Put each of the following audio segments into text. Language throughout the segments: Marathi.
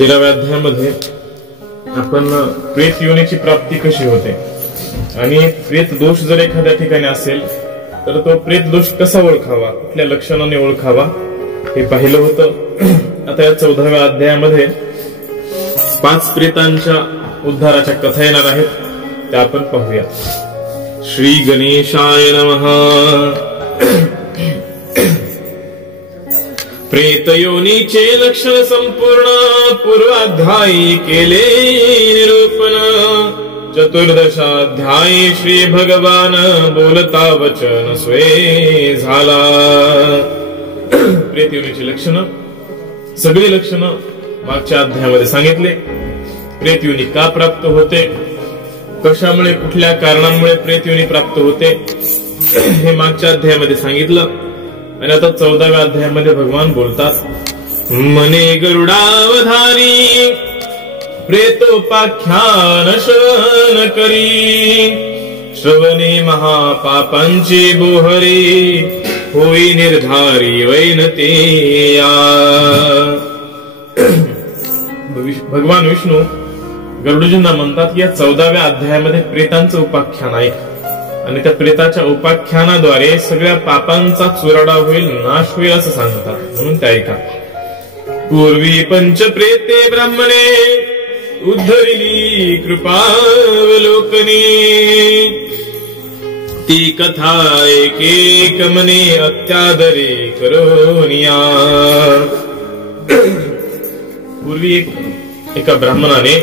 13व्या अध्यायामध्ये आपण प्रेत योनीची प्राप्ती कशी होते आणि प्रेत दोष जर एखाद्या ठिकाणी असेल तर तो प्रेत दोष कसा ओळखावा, कुठल्या लक्षणाने ओळखावा हे पाहिलं होतं. आता या 14व्या अध्यायामध्ये 5 प्रेतांच्या उद्धाराच्या कथा येणार आहेत, त्या आपण पाहूया. श्री गणेशाय नमः. प्रेत योनीचे लक्षण संपूर्ण पूर्वाध्यायी केले निरूपण. 14th श्री भगवान बोलता वचन स्वे झाला. प्रेत योनीची लक्षण, सगळी लक्षण मागच्या अध्यायामध्ये सांगितले. प्रेत योनी का प्राप्त होते, कशामुळे, कुठल्या कारणांमुळे प्रेत योनी प्राप्त होते हे मागच्या अध्यायामध्ये सांगितलं. आणि आता 14व्या अध्यायामध्ये भगवान बोलतात, मने गरुडावधारी प्रेतोपाख्यान श्रवण करी. श्रवणे महापापांची बोहरी होई निर्धारी वैनतेया. भगवान विष्णू गरुडजींना म्हणतात की या 14व्या अध्यायामध्ये प्रेतांचं उपाख्यान आहे आणि त्या प्रेताच्या उपाख्यानाद्वारे सगळ्या पापांचा चुराडा होईल, नाश होईल असं सांगतात, म्हणून त्या ऐका. पूर्वी पंचप्रेते ब्राह्मणे उद्धरिली कृपावलोकनी. ती कथा एक मने अत्यादरे करोनिया. पूर्वी एका ब्राह्मणाने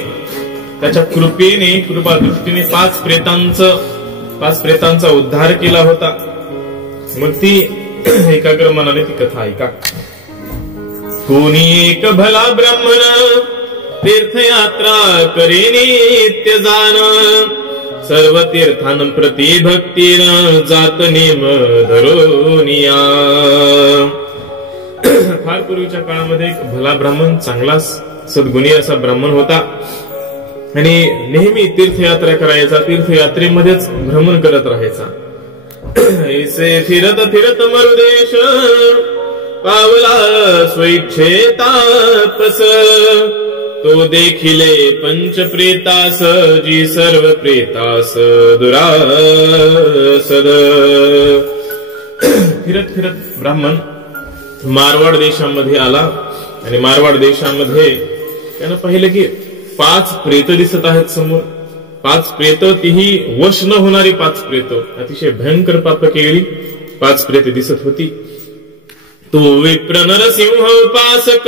त्याच्या कृपेने, कृपा दृष्टीने 5 प्रेतांचा उद्धार केला होता. मग ती एकाग्र मनाने ती कथा ऐका. कोणी एक भला ब्राह्मण तीर्थयात्रा करे नित्य जाण. सर्व तीर्थान प्रति भक्तीन जात नेम धरोनिया. फार पूर्वीच्या काळामध्ये एक भला ब्राह्मण, चांगला सद्गुणी असा ब्राह्मण होता आणि नेहमी तीर्थयात्रा करायचा, तीर्थयात्रेमध्येच भ्रमण करत राहायचा. ऐसे फिरत फिरत मरुदेश पावला स्वइच्छे तापस. तो देखिले पंचप्रेतास जी सर्व प्रेतास दुरासद. फिरत फिरत ब्राह्मण मारवाड देशामध्ये आला आणि मारवाड देशामध्ये त्यानं पाहिलं की 5 प्रेत दिसत आहेत समोर. 5 प्रेत, तीही वश न होणारी 5 प्रेत, अतिशय भयंकर पाप केलेली 5 प्रेत दिसत होती. तो विप्र नरसिंह उपासक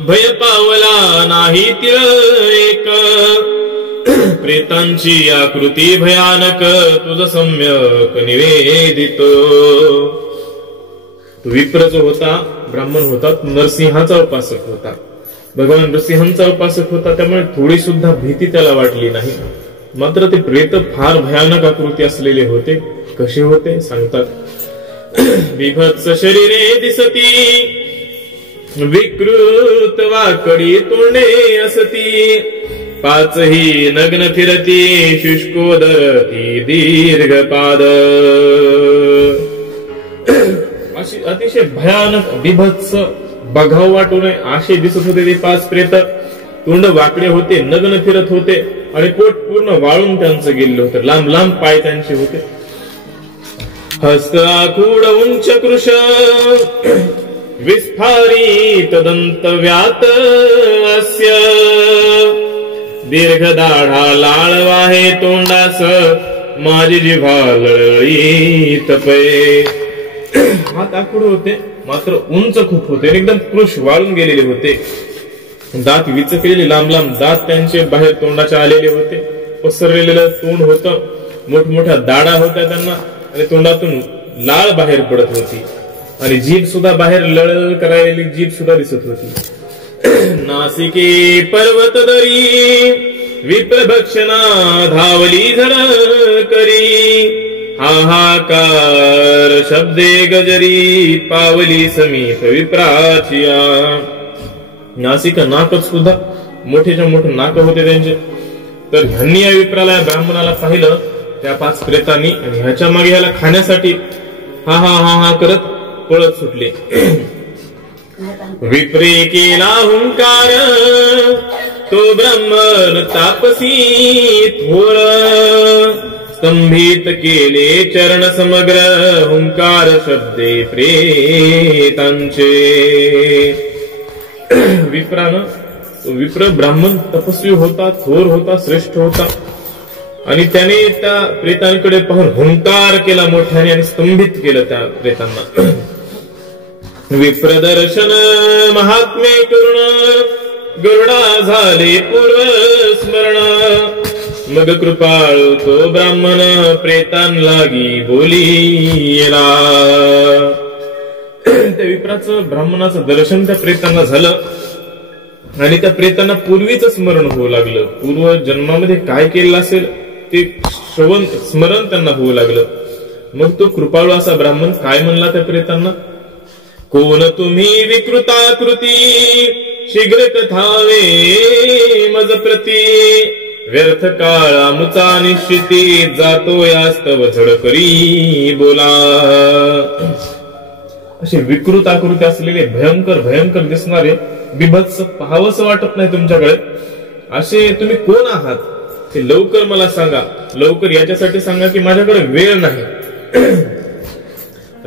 भय पावला नाही तिर एक. प्रेतांची आकृती भयानक तुझ सम्यक निवेदितो. तो विप्र जो होता, ब्राह्मण होता, नरसिंहाचा उपासक होता, भगवान नरसिंहांचा उपासक होता, त्यामुळे थोडी सुद्धा भीती त्याला वाटली नाही. मात्र ते प्रेत फार भयानक आकृती असलेले होते. कसे होते सांगतात. विभत्स शरीरे दिसती विकृत वाकडी तोंडे असती. 5ही नग्न फिरती शुष्कोदरती दीर्घ पाद. अशी अतिशय भयानक विभत्स बघाव वाटू नये असे दिसत होते ते 5 प्रेत. तोंड वाकडे होते, नग्न फिरत होते आणि पोट पूर्ण वाळून त्यांचं गेलेलं होतं. लांब लांब पाय त्यांचे होते. हस्त आखूड उंच कृश विस्फारित दंत व्यात अस्य. दीर्घ दाढा लाळ वाहे तोंडास माझी जिव्हा लळीत पै. हात आखूड होते मात्र उंच खूप होते, एकदम कृश वाळून गेलेले होते. दात विचकलेले, लांब लांब दात त्यांचे बाहेर तोंडाच्या आलेले होते. पसरलेलं तोंड होतं, मोठमोठ्या दाढा होत्या त्यांना आणि तोंडातून लाळ बाहेर पडत होती आणि जीभ सुद्धा बाहेर लळल करायली जीभ सुद्धा दिसत होती. नासिके पर्वत दरी विप्रभक्षणा धावली धर करी. हाहाकार शब्दे गजरी पावली समीप विप्राचिया. नासिक, नाकच सुद्धा मोठेच्या मोठे नाक होते त्यांचे. तर ह्यांनी या विप्राला, या ब्राह्मणाला पाहिलं त्या 5 प्रेतांनी आणि ह्याच्या मागे ह्याला खाण्यासाठी हा हा हा हा करत पळत सुटले. विप्रे केला हुंकार तो ब्राह्मण तापसी थोर, स्तंभित केले चरण समग्र हुंकार शब्दे प्रेतांचे. विप्र ब्राह्मण तपस्वी होता, थोर होता, श्रेष्ठ होता आणि त्याने त्या प्रेतांकडे पाहून हुंकार केला मोठ्याने आणि स्तंभित केलं त्या प्रेतांना. विप्रदर्शन महात्मे करुण गरुडा झाले पूर्व स्मरण, मग कृपाळू तो ब्राह्मण प्रेतांलागी बोलिला. त्या विप्राचं ब्राह्मणाचं दर्शन त्या प्रेतांना झालं आणि त्या प्रेतांना पूर्वीच स्मरण होऊ लागलं. पूर्व जन्मामध्ये काय केलेलं असेल ते स्मरण त्यांना होऊ लागलं. मग तो कृपाळू असा ब्राह्मण काय म्हणला त्या प्रेतांना, कोण तुम्ही विकृताकृती शीघ्र कथावे मज प्रती, व्यर्थ काळा मुचा निश्चिती जातो यास्तव झड करी बोला. असे विकृत आकृती असलेले भयंकर भयंकर दिसणारे बिभत्स पाहावंसं वाटत नाही तुमच्याकडे असे तुम्ही कोण आहात ते लवकर मला सांगा. लवकर याच्यासाठी सांगा की माझ्याकडे वेळ नाही.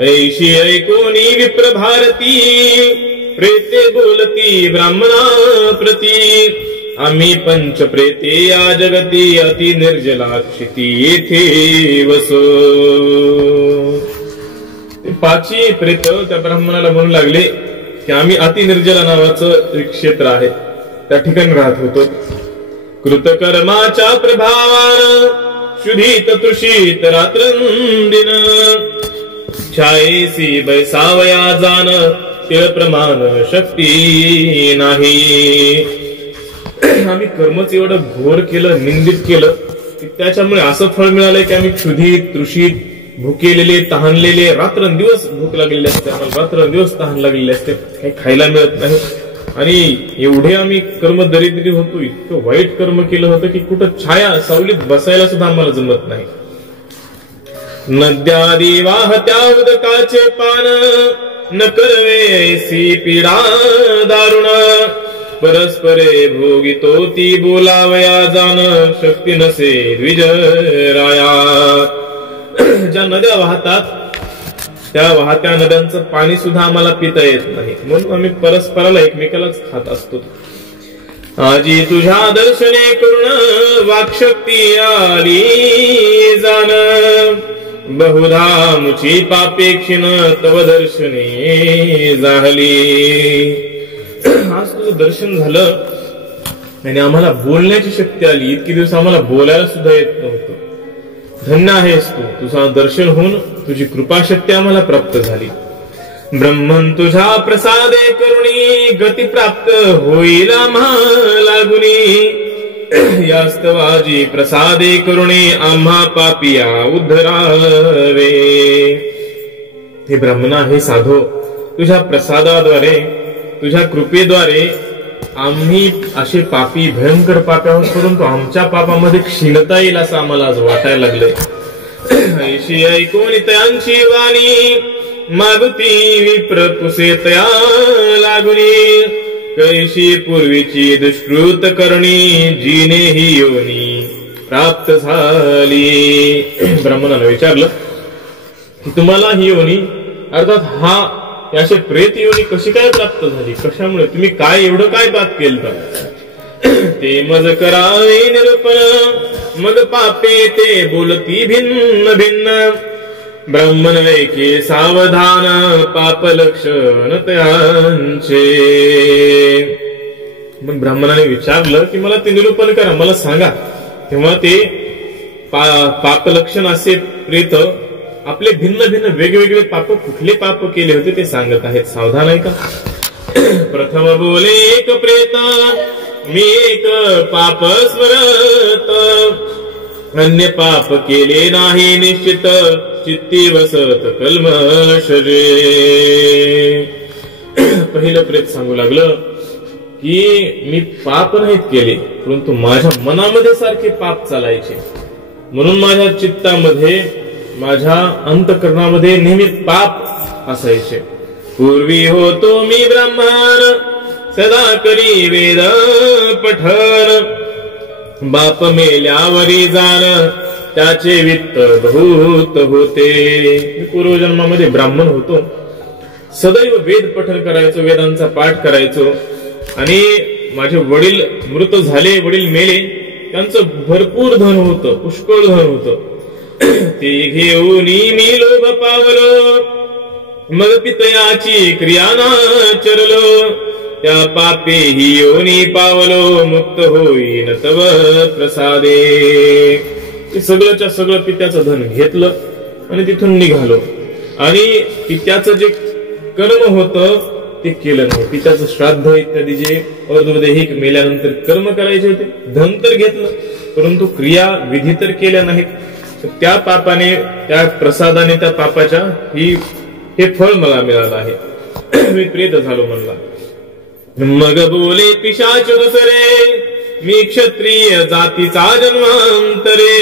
ऐशी ऐकोनी विप्र भारती प्रेते बोलती ब्राह्मणा प्रती, आम्ही पंच प्रेते या जगती अति निर्जला क्षिती येथे वसो. पाची प्रेत त्या ब्राह्मणाला म्हणू लागले की आम्ही अति निर्जला नावाचं एक क्षेत्र आहे त्या ठिकाणी राहत होतो. कृतकर्माच्या प्रभावान शुद्धीत तृषीत रात्रंदिन, छायेसी बैसावया जाण तिळ प्रमाण शक्ती नाही. आम्ही कर्मच एवढं घोर केलं, निंदित केलं की त्याच्यामुळे असं फळ मिळालंय की आम्ही क्षुधित तृषित भुकेलेले तहानलेले, रात्रंदिवस भूक लागलेली असते, आम्हाला रात्रंदिवस तहान लागलेले असते, काही खायला मिळत नाही. आणि एवढे आम्ही कर्म दरिद्री होतो, इतकं वाईट कर्म केलं होतं की कुठं छाया सावलीत बसायला सुद्धा आम्हाला जमत नाही. नद्यादी वाहत्या उदकाचे पान न करवे ऐसी पीडा दारुण, परस्परे भोगितो ती बोलावया जाण शक्ती नसे द्विजराया. ज्या नद्या वाहतात त्या वाहत्या नद्यांचं पाणी सुद्धा आम्हाला पिता येत नाही, म्हणून आम्ही परस्पराला एकमेकालाच खात असतो. आजी तुझ्या दर्शने करुण वाक्शक्ती आली जाण, बहुधा मुची पापे क्षीण तव दर्शने जाहली. आज तुझं दर्शन झालं आणि आम्हाला बोलण्याची शक्ती आली. इतके दिवस आम्हाला बोलायला सुद्धा येत नव्हतं. धन्य आहेस तू, तुझं दर्शन होऊन तुझी कृपाशक्ती आम्हाला प्राप्त झाली. ब्रह्मन तुझ्या प्रसादे करुणी गती प्राप्त होईल आम्हा लागुनी, यास्तवाजी प्रसादे करुणी आम्हा पापिया उद्धरावे. हे ब्रह्मना, हे साधो, तुझ्या प्रसादाद्वारे तुझ्या कृपेद्वारे आम्ही असे पापी भयंकर पापी आहोत, परंतु आमच्या पापामध्ये क्षीणता येईल असं आम्हाला आज वाटायला लागलंय. ऐशी ऐकून त्यांची वाणी मागुती विप्र पुसे तया लागुनी, कैशी पूर्वीची दुष्कृत करणी जिने ही योनी प्राप्त झाली. ब्राह्मणाला विचारलं की तुम्हाला ही योनी अर्थात हा असे प्रेत योनी कशी काय प्राप्त झाली, कशामुळे, तुम्ही काय एवढं काय पाप केलं. ते मज करावे निरूपण मग पापे ते बोलती भिन्न भिन्न, ब्राह्मण वैके सावधान पाप लक्षण त्यांचे. मग ब्राह्मणाने विचारलं की मला ते निरूपण करा, मला सांगा. तेव्हा ते पाप लक्षण असे प्रेत आपले भिन्न भिन्न वेगवेगळे पाप कुठले पाप केले होते ते सांगत आहेत. सावधान आहे का. प्रथम बोले एक प्रेत मी एक पाप स्मरत, अन्य पाप केले नाही निश्चित चित्ती वसत कल्मषजे. पहिलं प्रेत सांगू लागलं की मी पाप नाहीत केले, परंतु माझ्या मनामध्ये सारखे पाप चालायचे, म्हणून माझ्या चित्तामध्ये माझ्या अंतःकरणामध्ये नेहमी पाप असायचे. पूर्वी होतो मी ब्राह्मण सदा करी वेद पठन बाप मेल्यावरी जाण त्याचे वित्त बहुत होते. मी पूर्वजन्मामध्ये ब्राह्मण होतो, सदैव वेद पठन करायचो, वेदांचा पाठ करायचो आणि माझे वडील मृत झाले, वडील मेले, त्यांचं भरपूर धन होतं, पुष्कळ धन होतं. ते घेऊन मी लोभ पावलो मग पितयाची क्रियानाचरलो त्या पापे ही योनी पावलो मुक्त होईन तव प्रसादे. सगळंच्या सगळं पित्याचं धन घेतलं आणि तिथून निघालो आणि पित्याचं जे कर्म होतं ते केलं नाही. पित्याचं श्राद्ध इत्यादी जे अर्धदैहिक मेल्यानंतर कर्म करायचे होते, धन तर घेतलं परंतु क्रिया विधी तर केल्या नाहीत. त्या पापाने, त्या प्रसादाने, त्या पापाच्या हे फळ मला मिळालं आहे. मी प्रेत झालो म्हणला. मग बोले पिशाच दुसरे मी क्षत्रिय जातीचा जन्मांतरे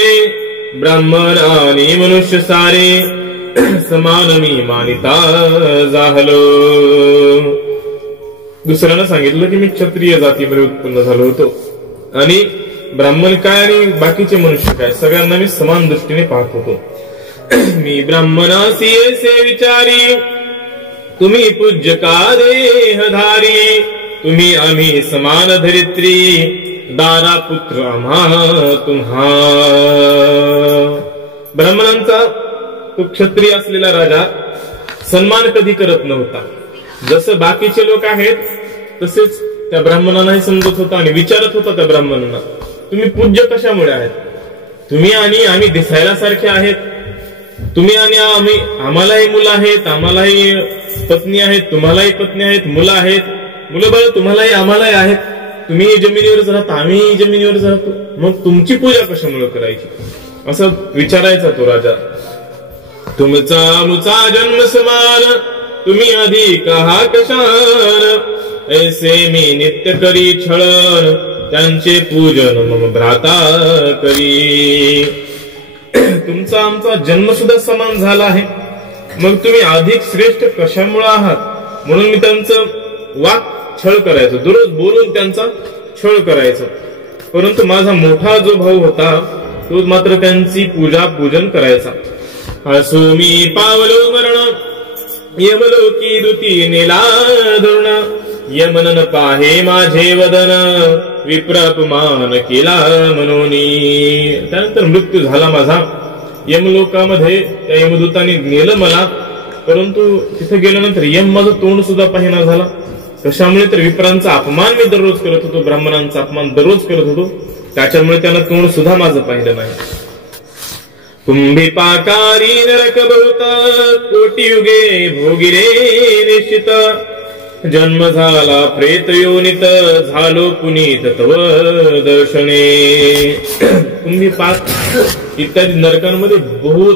ब्राह्मण आणि मनुष्य सारे समान मी मानिता जाहलो. दुसऱ्यानं सांगितलं की मी क्षत्रिय जातीमध्ये उत्पन्न झालो होतो आणि ब्राह्मण काय आणि बाकीचे मनुष्य काय सगळ्यांना मी समान दृष्टीने पाहत होतो. मी ब्राह्मणासी असे विचारी तुम्ही पूज्य का देहधारी तुम्ही आम्ही समान धरित्री दारा पुत्र आम्हा तुम्हा. ब्राह्मणांचा तो क्षत्रिय असलेला राजा सन्मान कधी करत नव्हता. जसं बाकीचे लोक आहेत तसेच त्या ब्राह्मणांनाही समजत होता आणि विचारत होता त्या ब्राह्मणांना तुम्ही पूज्य कशामुळे आहेत, तुम्ही आणि आम्ही दिसायला सारखे आहेत, तुम्ही आणि आम्ही, आम्हालाही मुलं आहेत, आम्हालाही पत्नी आहेत, तुम्हालाही पत्नी आहेत, मुलं आहेत, मुलं बाळ तुम्हालाही आम्हालाही आहेत, तुम्ही जमिनीवरच राहता, आम्ही जमिनीवरच राहतो, मग तुमची पूजा कशामुळे करायची असं विचारायचा तो राजा. तुमचा मुचा जन्म समान तुम्ही अधिक हा कशान ऐसे मी नित्य करी छळण त्यांचे पूजन मम भ्राता करी. तुमचा आमचा जन्म सुद्धा समान झाला आहे, मग तुम्ही अधिक श्रेष्ठ कशामुळे आहात म्हणून मी त्यांचं वाक छळ करायचो, दररोज बोलून त्यांचा छळ करायचो. परंतु माझा मोठा जो भाऊ होता तो मात्र त्यांची पूजा पूजन करायचा. असो मी पावलो मरण यमलोकी दुती नेला धरुण यमनन पाहे माझे वदन विप्रपमान केला मनोनी. त्यानंतर मृत्यू झाला माझा यमलोकामध्ये, त्या यमदूताने नेलं मला, परंतु तिथे गेल्यानंतर यम माझं तोंड सुद्धा पाहिना झाला. कशामुळे तर विप्रांचा अपमान मी दररोज करत होतो, ब्राह्मणांचा अपमान दररोज करत होतो, त्याच्यामुळे त्यानं तोंड सुद्धा माझं पाहिलं नाही. कुंभी पाकारी नरक बहुत कोटी युगे भोगिरे निश्चित जन्म झाला प्रेत योनित झालो पुनीत तव दर्शने. कुंभी पाक इत्यादी नरकांमध्ये बहुत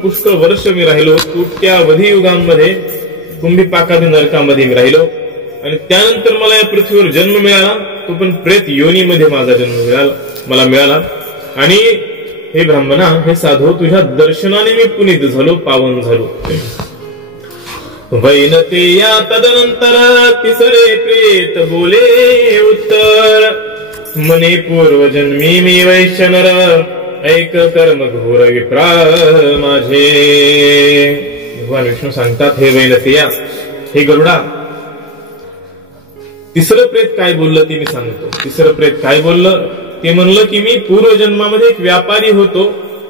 पुष्कळ वर्ष मी राहिलो. कोट्यावधी युगांमध्ये कुंभी पाकादी नरकामध्ये मी राहिलो आणि त्यानंतर मला या पृथ्वीवर जन्म मिळाला, तो पण प्रेत योनीमध्ये माझा जन्म मला मिळाला. आणि हे ब्राह्मणा, हे साधू, तुझ्या दर्शनाने मी पुनीत झालो, पावन झालो. वैनते या तदनंतर तिसरे प्रेत बोले उत्तर मने पूर्वजन्मी मी वैश्य नर ऐक कर्म घोर विप्रा माझे. भगवान विष्णू सांगतात, हे वैनतेया, हे गरुडा, तिसरं प्रेत काय बोललं ते मी सांगतो. तिसरं प्रेत काय बोललं ते म्हणलं की मी पूर्वजन्मामध्ये एक व्यापारी होतो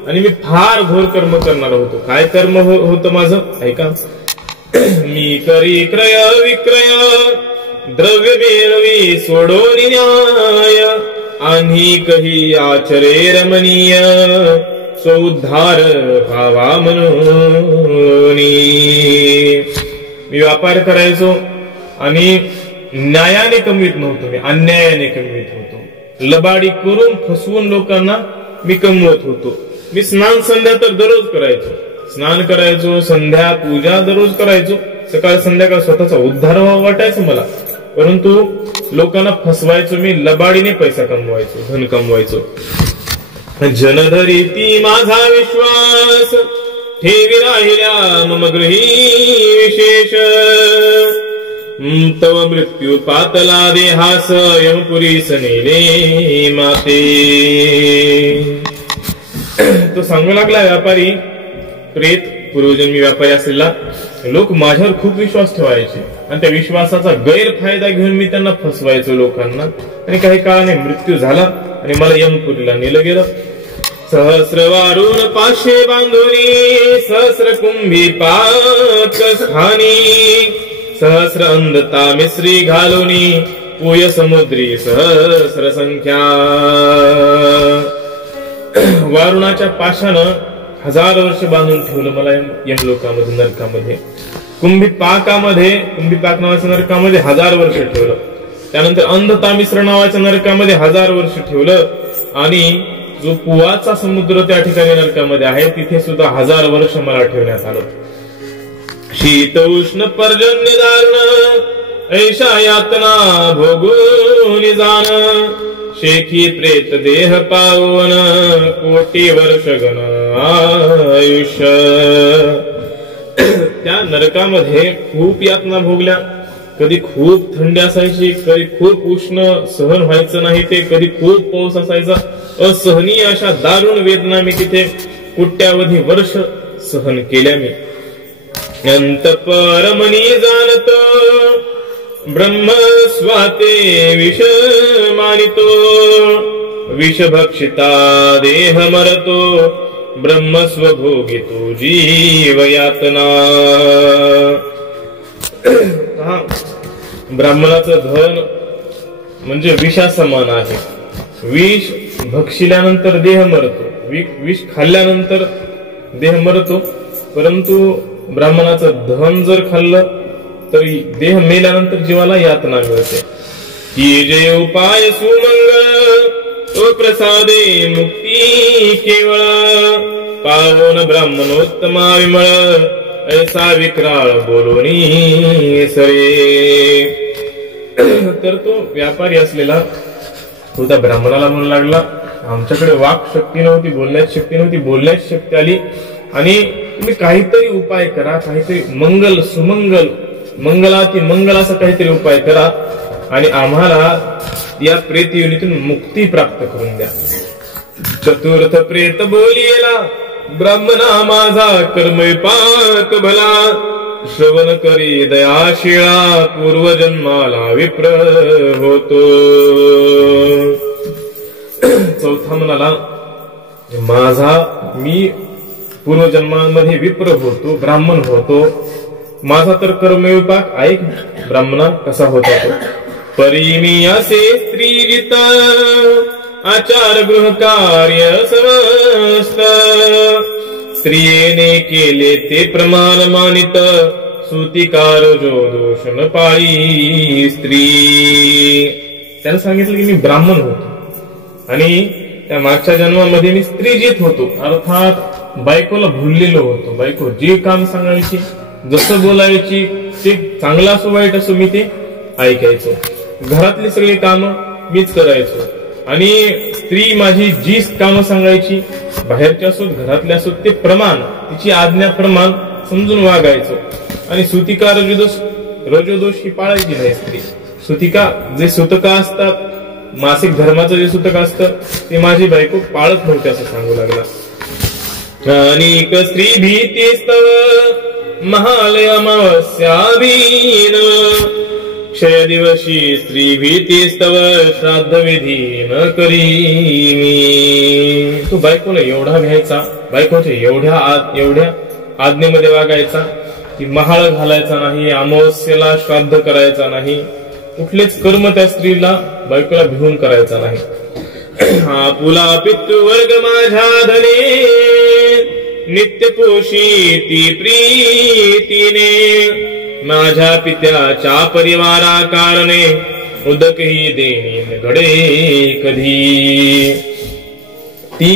आणि मी फार घोर कर्म करणार होतो. काय कर्म होतं माझं ऐका. मी करी क्रय विक्रय द्रव्य मिळवी सोडोन न्याय आणि कही आचरे रमणीय सौद्धार भावा म्हणून. मी व्यापार करायचो आणि न्यायाने कमवीत नव्हतो, मी अन्यायाने कमवीत होतो. लबाडी करून फसवून लोकांना मी कमवत होतो. मी स्नान संध्या तर दररोज करायचो, स्नान करायचो, संध्या पूजा दररोज करायचो, सकाळ संध्याकाळ स्वतःचा उद्धार व्हावा वाटायचं मला, परंतु लोकांना फसवायचो मी, लबाडीने पैसा कमवायचो, धन कमवायचो. जनधरी ती माझा विश्वास ठेवी राहिल्या मम गृही विशेष तव मृत्यू पातला देहास यमपुरीस नेले माते. तो सांगू लागला व्यापारी प्रेत पूर्वजन्मी व्यापारी असलेला लोक माझ्यावर खूप विश्वास ठेवायचे आणि त्या विश्वासाचा गैरफायदा घेऊन मी त्यांना फसवायचो लोकांना आणि काही काळाने मृत्यू झाला आणि मला यमपुरीला नेलं गेलं. सहस्र वारून पाशे बांधुनी सहस्र कुंभी पाक स्थानी सहस्र अंधता मिश्री घालुनी पूय समुद्री सहस्र संख्या. वारुणाच्या पाशानं 1000 वर्ष बांधून ठेवलं मला यमलोकामध्ये नरकामध्ये. कुंभी पाक नावाच्या नरकामध्ये 1000 वर्ष ठेवलं. त्यानंतर अंधता मिश्र नावाच्या नरकामध्ये 1000 वर्ष ठेवलं आणि जो पुवाचा समुद्र त्या ठिकाणी नरकामध्ये आहे तिथे सुद्धा 1000 वर्ष मला ठेवण्यात आलं. शीत उष्ण पर्जन्य दारुण ऐशा यातना भोगून जाण शेखी प्रेत देह पावन कोटी वर्ष गण आयुष्य. त्या नरकामध्ये खूप यातना भोगल्या. कधी खूप थंडी असायची, कधी खूप उष्ण सहन व्हायचं नाही ते, कधी खूप पाऊस असायचा. असहनीय अशा दारुण वेदना मी तिथे कोट्यावधी वर्ष सहन केल्या मी. अंत परमनी जाणत ब्रह्म स्वाते विष मानितो विष भक्षिता देह मरतो ब्रह्म स्वभोगितो जीव यातना. ब्राह्मणाचं धन म्हणजे विषासमान आहे. विष भक्षिल्यानंतर देह मरतो, विष खाल्ल्यानंतर देह मरतो, परंतु ब्राह्मणाचं धन जर खाल्लं तरी देह मेल्यानंतर जीवाला यातना मिळते. की जय उपाय सुमंगळ तो प्रसादे मुक्ती केवळ पावन ब्राह्मणोत्तमा विमळ ऐसा विक्राळ बोलोनी सरे. तर तो व्यापारी असलेला तो त्या ब्राह्मणाला म्हणू लागला, आमच्याकडे वाक शक्ती नव्हती, बोलण्याची शक्ती नव्हती, बोलण्याची शक्ती आली आणि तुम्ही काहीतरी उपाय करा, काहीतरी मंगल सुमंगल मंगलाती मंगल असा काहीतरी उपाय करा आणि आम्हाला या प्रेत योनीतून मुक्ती प्राप्त करून द्या. चतुर्थ प्रेत बोलियेला ब्राह्मणा माझा कर्मय पाक भला श्रवण करी दयाशिळा पूर्वजन्माला विप्र होतो. चौथा म्हणाला, माझा मी पूर्वजन्मांमध्ये विप्र होतो, ब्राह्मण होतो, माझा तर कर्मविपाक ऐक ब्राह्मणा कसा होता तो. परिमी असे स्त्रीजित आचार गृह कार्य समस्त स्त्रियेने केले ते प्रमाण मानित सुतिकार जो दोष न पाळी स्त्री. त्यानं सांगितलं की मी ब्राह्मण होतो आणि त्या मागच्या जन्मामध्ये मी स्त्रीजित होतो, अर्थात बायकोला भुललेलो होतो. बायको जे काम सांगायची, जसं बोलायची, ते चांगलं असो वाईट असो मी ते ऐकायचो. घरातली सगळी कामं मीच करायचो आणि स्त्री माझी जी कामं सांगायची, बाहेरच्या असोत घरातल्या असोत, ते प्रमाण, तिची आज्ञा प्रमाण समजून वागायचो. आणि सुतिका रजोदोष ही पाळायची नाही स्त्री. सुतिका जे सुतका असतात, मासिक धर्माचं जे सुतक असतं ते माझी बायको पाळत नव्हते असं सांगू लागला. अनेक स्त्री भीतीस्तव महालय अमावस्याधीन क्षय दिवशी स्त्री भीतीस्तव श्राद्ध विधी न करी मी. तो बायकोला एवढा भ्यायचा, बायकोच्या एवढ्या आज्ञेमध्ये वागायचा की महाळ घालायचा नाही, अमावस्येला श्राद्ध करायचा नाही, कुठलेच कर्म त्या स्त्रीला बायकोला भिवून करायचा नाही. आपुला पितृवर्ग माझ्या धने नित्य पोषी ती प्रीतीने माझ्या पित्याच्या परिवारा कारणे उदकही देणे घडे कधी. ती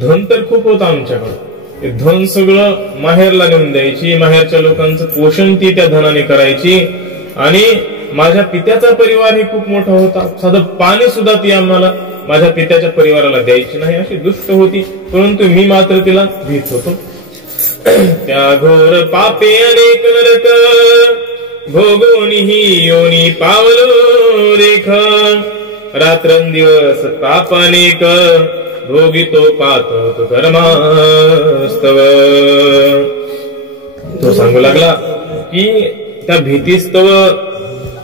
धन तर खूप होतं आमच्याकडे, धन सगळं माहेरला नेऊन द्यायची, माहेरच्या लोकांचं पोषण ती त्या धनाने करायची आणि माझ्या पित्याचा परिवार हे खूप मोठा होता, साधं पाणी सुद्धा ती आम्हाला माझ्या पित्याच्या परिवाराला द्यायची नाही, अशी दुष्ट होती. परंतु मी मात्र तिला भीत होतो. त्या घोर पापे अनेक नरक भोगोनिही योनी पावलो रेख रात्रंदिवस पाप अनेक भोगितो पातो तो कर्मास्तव. तो सांगू लागला की त्या भीतीस्तव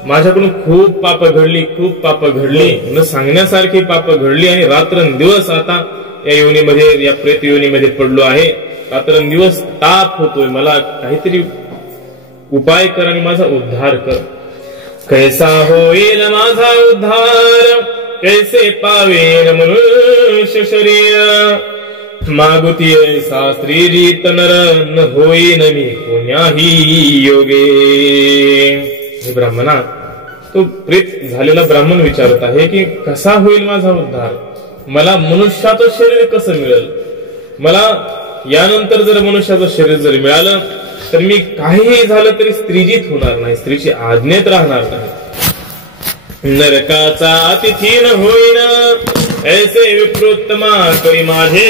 माझ्याकडून खूप पाप घडली न सांगण्यासारखी पाप घडली आणि रात्रंदिवस आता या योनीमध्ये या प्रेत योनीमध्ये पडलो आहे. रात्रंदिवस ताप होतोय, मला काहीतरी उपाय कर आणि माझा उद्धार कर. कैसा होईल माझा उद्धार कैसे पावेन मनुष्य शरीर मागुती ऐसा स्त्री रीत नर न होईन मी कोण्याही योगे. हे ब्राह्मणा, तो प्रेत झालेला ब्राह्मण विचारत आहे की कसा होईल माझा उद्धार, मला मनुष्याचं शरीर कसं मिळेल, मला यानंतर जर मनुष्याचं शरीर जर मिळालं तर मी काहीही झालं तरी स्त्रीजीत होणार नाही, स्त्रीची आज्ञेत राहणार नाही. नरकाचा अतिथी न होईना ऐसे विप्रोत्तमा करी माझे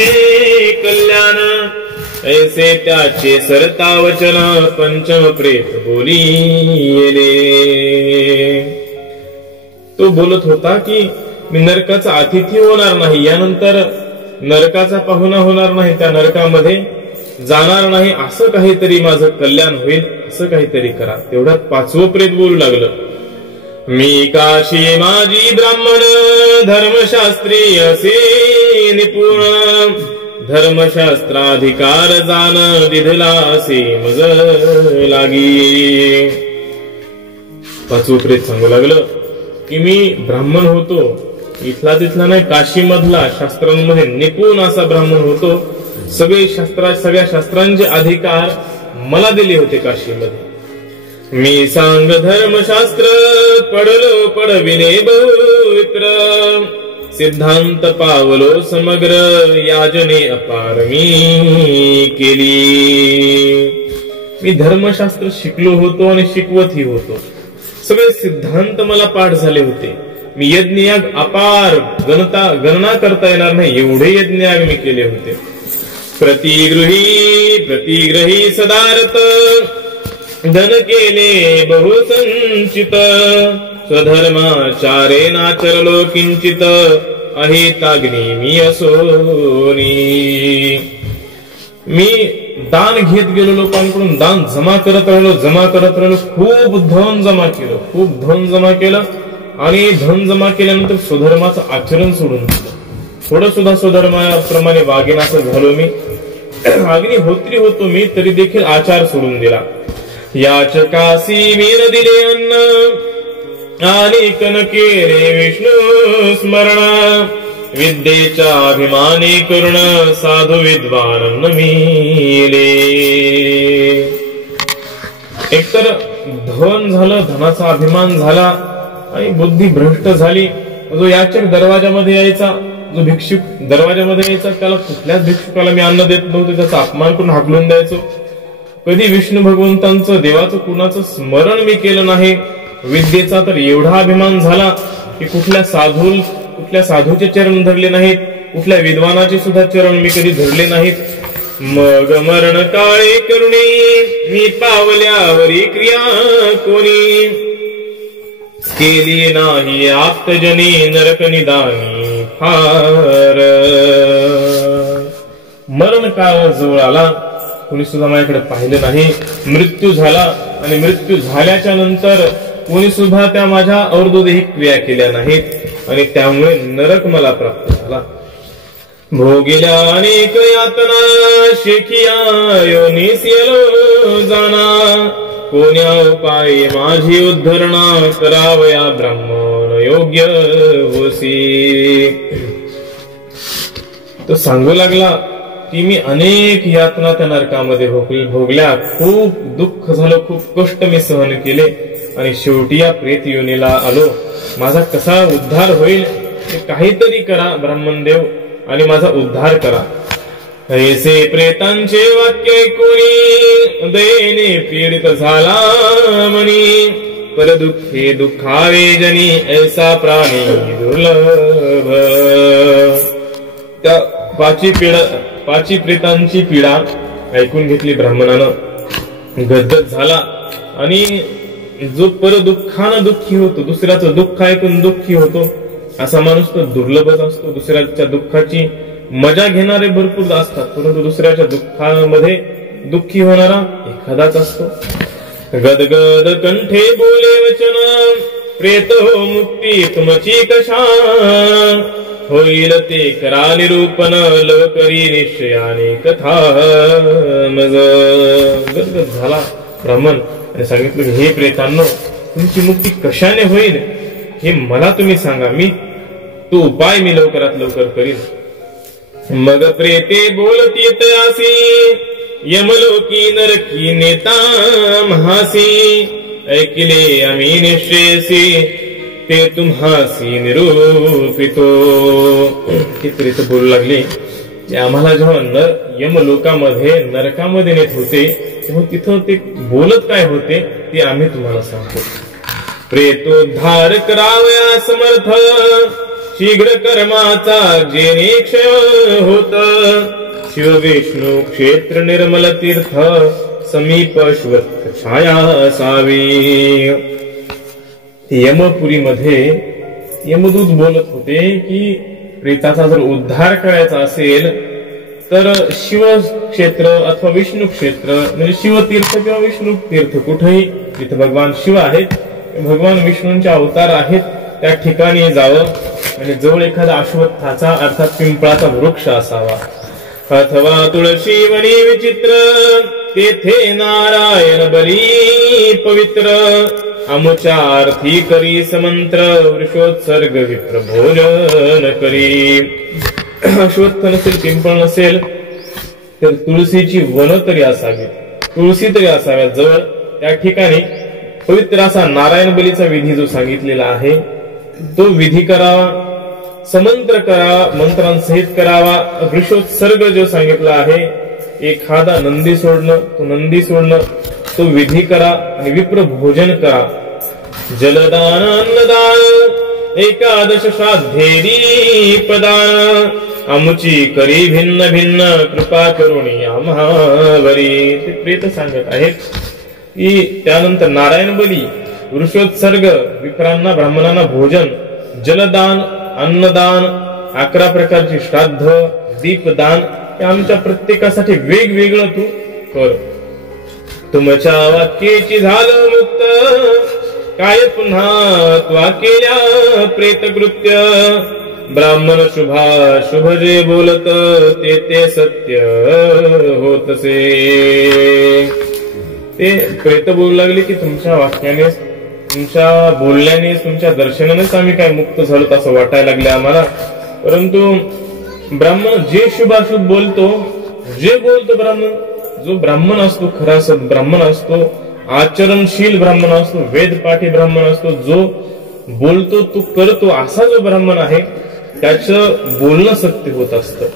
कल्याण ऐसे त्याचे सरता वचन पंचम प्रेत बोलिले. तो बोलत होता की मी नरकाचा अतिथी होणार नाही, यानंतर नरकाचा पाहुणा होणार नाही, त्या नरकामध्ये जाणार नाही, असं काहीतरी माझं कल्याण होईल, असं काहीतरी करा. तेवढ्यात पाचवं प्रेत बोलू लागलं. मी काशी माझी ब्राह्मण धर्मशास्त्री असे निपुण धर्मशास्त्राधिकार जाण विधला असे मज लागी. पाचवं प्रेत सांगू लागलं की मी ब्राह्मण होतो, इथला तिथला नाही, काशी मधला शास्त्रांमध्ये निपुण असा ब्राह्मण होतो. सगळ्या शास्त्रांचे अधिकार मला दिले होते काशीमध्ये. मी सांग धर्मशास्त्र पडलो पडविने बहुविप्र सिद्धांत पावलो समग्र याजने अपार मी केली. मी धर्मशास्त्र शिकलो होतो आणि शिकवतही होतो, सगळे सिद्धांत मला पाठ झाले होते. मी यज्ञयाग अपार गणना करता येणार नाही एवढे यज्ञयाग मी केले होते. प्रतिग्रही सदारत धन केले बहुसंचित स्वधर्माचारे नाचरलो किंचित अहिताग्नी मी असोनी. मी दान घेत गेलो, लोकांकडून दान जमा करत राहिलो, खूप धन जमा केलं आणि धन जमा केल्यानंतर स्वधर्माचं आचरण सोडून दिलं. थोडं सुद्धा स्वधर्माप्रमाणे वागेन असं झालो मी, अग्निहोत्री होतो मी, तरी देखील आचार सोडून दिला. याचकासी मी न दिले अन्न आणि कन केले विष्णू स्मरण विद्येच्या अभिमानी करुण साधू विद्वान न मिले. एकतर धन झालं, धनाचा अभिमान झाला आणि बुद्धी भ्रष्ट झाली. जो याचक दरवाजामध्ये यायचा, जो भिक्षुक दरवाजामध्ये यायचा, त्याला कुठल्याच भिक्षुकाला मी अन्न देत नव्हते, त्याचा अपमान करून हाकलून द्यायचो. कधी विष्णू भगवंतांचं देवाचं कुणाचं स्मरण मी केलं नाही. विद्येचा तर एवढा अभिमान झाला की कुठल्या साधूचे चरण धरले नाहीत, कुठल्या विद्वानाचे सुद्धा चरण मी कधी धरले नाहीत. मग मरण काळे करुणी मी पावल्यावरी क्रिया कोणी केली नाही आप्तजनी नरक निदानी फार. मरण काळ जवळ आला, कोणी सुद्धा माझ्याकडे पाहिलं नाही. मृत्यू झाला आणि मृत्यू झाल्याच्या नंतर कोणी सुद्धा त्या माझ्या अर्धोदेही क्रिया केल्या नाहीत आणि त्यामुळे नरक मला प्राप्त झाला. भोगिल्या अनेक यातना शेखिया योनीस येलो जाना कोण्या उपाय माझी उद्धरणा करावया ब्राह्मण योग्य होसी. तो सांगू लागला की मी अनेक यातना त्या नरकामध्ये भोगल्या, खूप दुःख झालं, खूप कष्ट मी सहन केले आणि शेवटी या प्रेत योनीला आलो. माझा कसा उद्धार होईल ते काहीतरी करा ब्राह्मणदेव आणि माझा उद्धार करा. ऐसे प्रेतांचे वाक्य कोणी दयेने पीडित झाला मनी पर दुःखे दुःखावे जनी ऐसा प्राणी दुर्लभ. त्या पाची प्रेतांची पीडा ऐकून घेतली ब्राह्मणानं, गदगद झाला आणि जो परदुःखानं दुःखी होतो, दुसऱ्याचं दुःख ऐकून दुःखी होतो, असा माणूस तो दुर्लभच असतो. दुसऱ्याच्या दुःखाची मजा घेणारे भरपूर असतात, परंतु दुसऱ्याच्या दुःखामध्ये दुःखी होणारा एखादाच असतो. गदगद कंठे बोले वचन, प्रेत हो मुक्ती तुमची कशा, होईल ते करा निरूपण, लव करी निश्चयाने कथा मज. गदगद झाला ब्राह्मण आणि सांगितलं, हे प्रेतांनो, तुमची मुक्ती कशाने होईल हे मला तुम्ही सांगा, मी तो उपाय मी लवकरात लवकर करीन. मग प्रेते बोलती तयासी, यमलोकी नरकी नेता महासी, ऐकिले आम्ही निश्चयसी, ते तुम्हासी निरूपितो. ते प्रेत बोलू लागले की आम्हाला जेव्हा यमलोकामध्ये नरकामध्ये नेत होते तेव्हा तिथं ते बोलत काय होते ते आम्ही तुम्हाला सांगतो. प्रेतोद्धार करावया समर्थ, शीघ्र कर्माचा जेणे क्षय होत, शिव विष्णू क्षेत्र निर्मल तीर्थ, समीप श्वत छाया असावी. यमपुरीमध्ये यमदूत बोलत होते की प्रेताचा जर उद्धार करायचा असेल तर शिव क्षेत्र अथवा विष्णू क्षेत्र, म्हणजे शिवतीर्थ किंवा विष्णू तीर्थ, कुठेही जिथे भगवान शिव आहेत, भगवान विष्णूंचे अवतार आहेत, त्या ठिकाणी जावं आणि जवळ एखादा अश्वत्थाचा अर्थात पिंपळाचा वृक्ष असावा, अथवा तुळशी वनी विचित्र, तेथे नारायण बली पवित्र, अमुच्या अर्थी करी समंत्र, वृषोत्सर्ग विप्र भोजन करी. अश्वत्थ नसेल, पिंपळ नसेल तर तुळशीची वन तरी असावी, तुळशी तरी असाव्या जवळ. त्या ठिकाणी पवित्र असा नारायण बलीचा विधी जो सांगितलेला आहे तो विधी करावा, समंत्र करावा, मंत्रांसहित करावा. वृषोत्सर्ग जो सांगितला आहे, एखादा नंदी सोडणं, तो नंदी सोडणं, तो विधी करा आणि विप्र भोजन करा. जलदान अन्नदान, एकादश श्राद्धेरी प्रदान, आमची करी भिन्न भिन्न, कृपा करुणी आम्हावरी. ते प्रेत सांगत आहेत की त्यानंतर नारायण बली, वृषोत्सर्ग, विप्रांना ब्राह्मणांना भोजन, जलदान, अन्नदान, 11 प्रकारची श्राद्ध, दीपदान, हे आमच्या प्रत्येकासाठी वेगवेगळं तू कर. तुमच्या वाक्याची झालं मुक्त, काय पुन्हा त्वा केल्या प्रेतकृत्य, ब्राह्मण शुभा शुभ जे बोलत, ते ते सत्य होतसे. ते प्रेत बोलू लागले की तुमच्या वाक्याने, तुमच्या बोलण्याने, तुमच्या दर्शनानेच आम्ही काय मुक्त झालो असं वाटायला लागले आम्हाला. परंतु ब्राह्मण जे शुभाशुभ बोलतो, जे बोलतो ब्राह्मण, जो ब्राह्मण असतो, खरा सद ब्राह्मण असतो, आचरणशील ब्राह्मण असतो, वेदपाठी ब्राह्मण असतो, जो बोलतो तो करतो असा जो ब्राह्मण आहे त्याचं बोलणं सत्य होत असतं.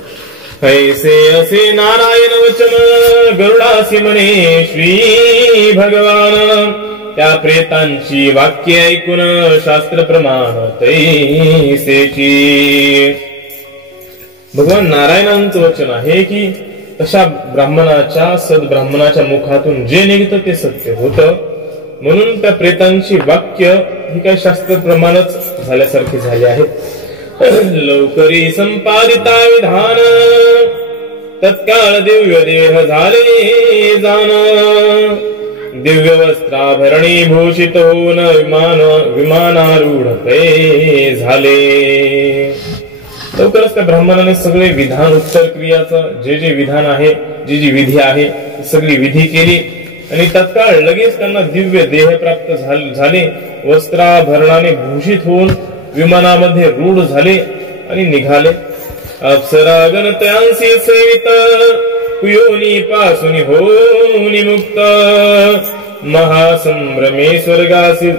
ऐसे असे नारायण वचन, गरुडासी म्हणे श्री भगवान, त्या प्रेतांची वाक्य ऐकून शास्त्र प्रमाण तैसेची. भगवान नारायणांचं वचन आहे की तशा ब्राह्मणाच्या, सद्ब्राह्मणाच्या मुखातून जे निघतं ते सत्य होतं, म्हणून त्या प्रेतांची वाक्य ही काही शास्त्रप्रमाणच झाल्यासारखी झाली आहेत. लवकरी संपादिता विधान, तत्काळ दिव्य देह झाले जाण, दिव्य वस्त्राभरणी भूषित होऊन विमानारूढ ते झाले. लवकरच त्या ब्राह्मणाने सगळे विधान, उत्तर क्रियाचं जे जे विधान आहे, जी जी विधी आहे, सगळी विधी केली आणि तत्काळ लगेच त्यांना दिव्य देह प्राप्त झाले. वस्त्राभरणाने भूषित होऊन विमानामध्ये रूढ झाले आणि निघाले. अप्सरागण त्यांसी सेवित, कुयोनी पासून होनी मुक्त, महासंभ्रमे स्वर्गासी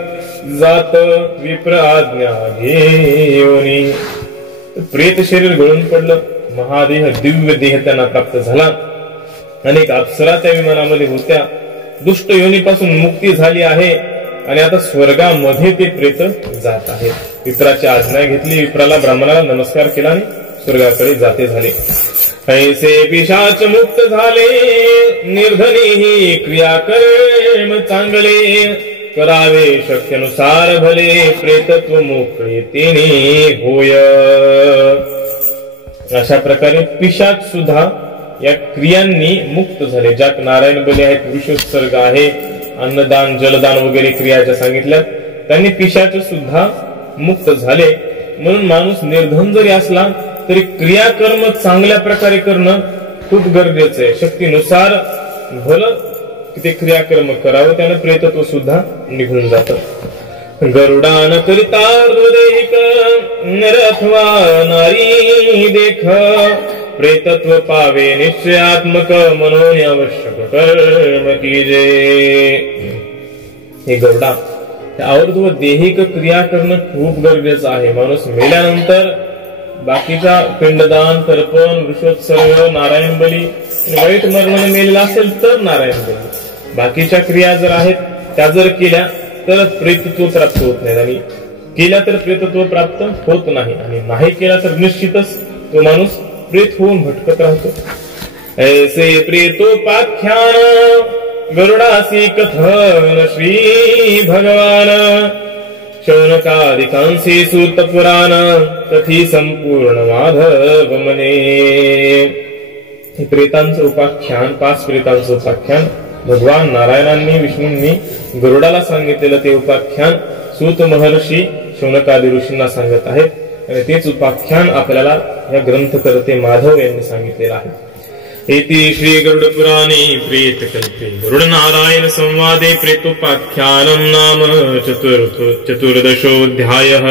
जात, विप्र आज्ञा घेऊनी. प्रेत शरीर गळून पडलं, महादेह दिव्य देह त्यांना प्राप्त झाला. अनेक अप्सरा त्या विमानामध्ये होत्या. दुष्ट योनीपासून मुक्ती झाली आहे आणि आता स्वर्गामध्ये ते प्रेत जात आहेत. विप्राची आज्ञा घेतली, विप्राला ब्राह्मणाला नमस्कार केला आणि स्वर्गाकडे जाते झाले. ऐसे पिशाच मुक्त झाले निर्धनी क्रियाकर्म चांगले करावे शक्यनुसार भले प्रेतत्व मोकळे तेने होय। अशा प्रकारे पिशाच सुद्धा या क्रियांनी मुक्त झाले। ज्या नारायण बली आहेत, वृषोत्सर्ग आहे, अन्नदान जलदान वगैरे क्रिया ज्या सांगितल्या त्यांनी पिशाच सुद्धा मुक्त झाले। म्हणून माणूस निर्धन जरी असला तरी क्रियाकर्म चांगल्या प्रकारे करणं खूप गरजेचं आहे। शक्तीनुसार भलं ते क्रियाकर्म करावं, त्यानं प्रेतत्व सुद्धा निघून जातं। गरुडान करिता हृदयिक नर अथवा नारी देख प्रेतत्व पावे निश्चयात्मक मनोनी आवश्यक कर्म कीजे। हे गरुडा, आवर्तव दैहिक क्रिया करणं खूप गरजेचं आहे। माणूस मेल्यानंतर बाकीचा पिंडदान, तर्पण, वृषोत्सर्ग, नारायण बली, वाईट मरणाने मेलेला असेल तर नारायण बली, बाकीच्या क्रिया जर आहेत त्या जर केल्या तर प्रेतत्व प्राप्त होत नाही, आणि केल्या तर प्रेतत्व प्राप्त होत नाही, आणि नाही केला तर निश्चितच तो माणूस प्रेत होऊन भटकत राहतो। ऐसे प्रेतोपाख्यान गरुडासी कथन श्री भगवान शौनकादिकांसी सूत पुराण तथी संपूर्ण माधव मने। हे प्रेतांचं उपाख्यान, 5 प्रेतांचं उपाख्यान भगवान नारायणांनी विष्णूंनी गरुडाला सांगितलेलं ते उपाख्यान सूत महर्षी शौनकादी ऋषींना सांगत आहेत, आणि तेच उपाख्यान आपल्याला या ग्रंथकर्ते माधव यांनी सांगितलेलं आहे। इति श्री गरुड पुराणे प्रेतकल्पे गरुड नारायण संवादे प्रेतोपाख्यानं नाम चतुर्दशोऽध्यायः।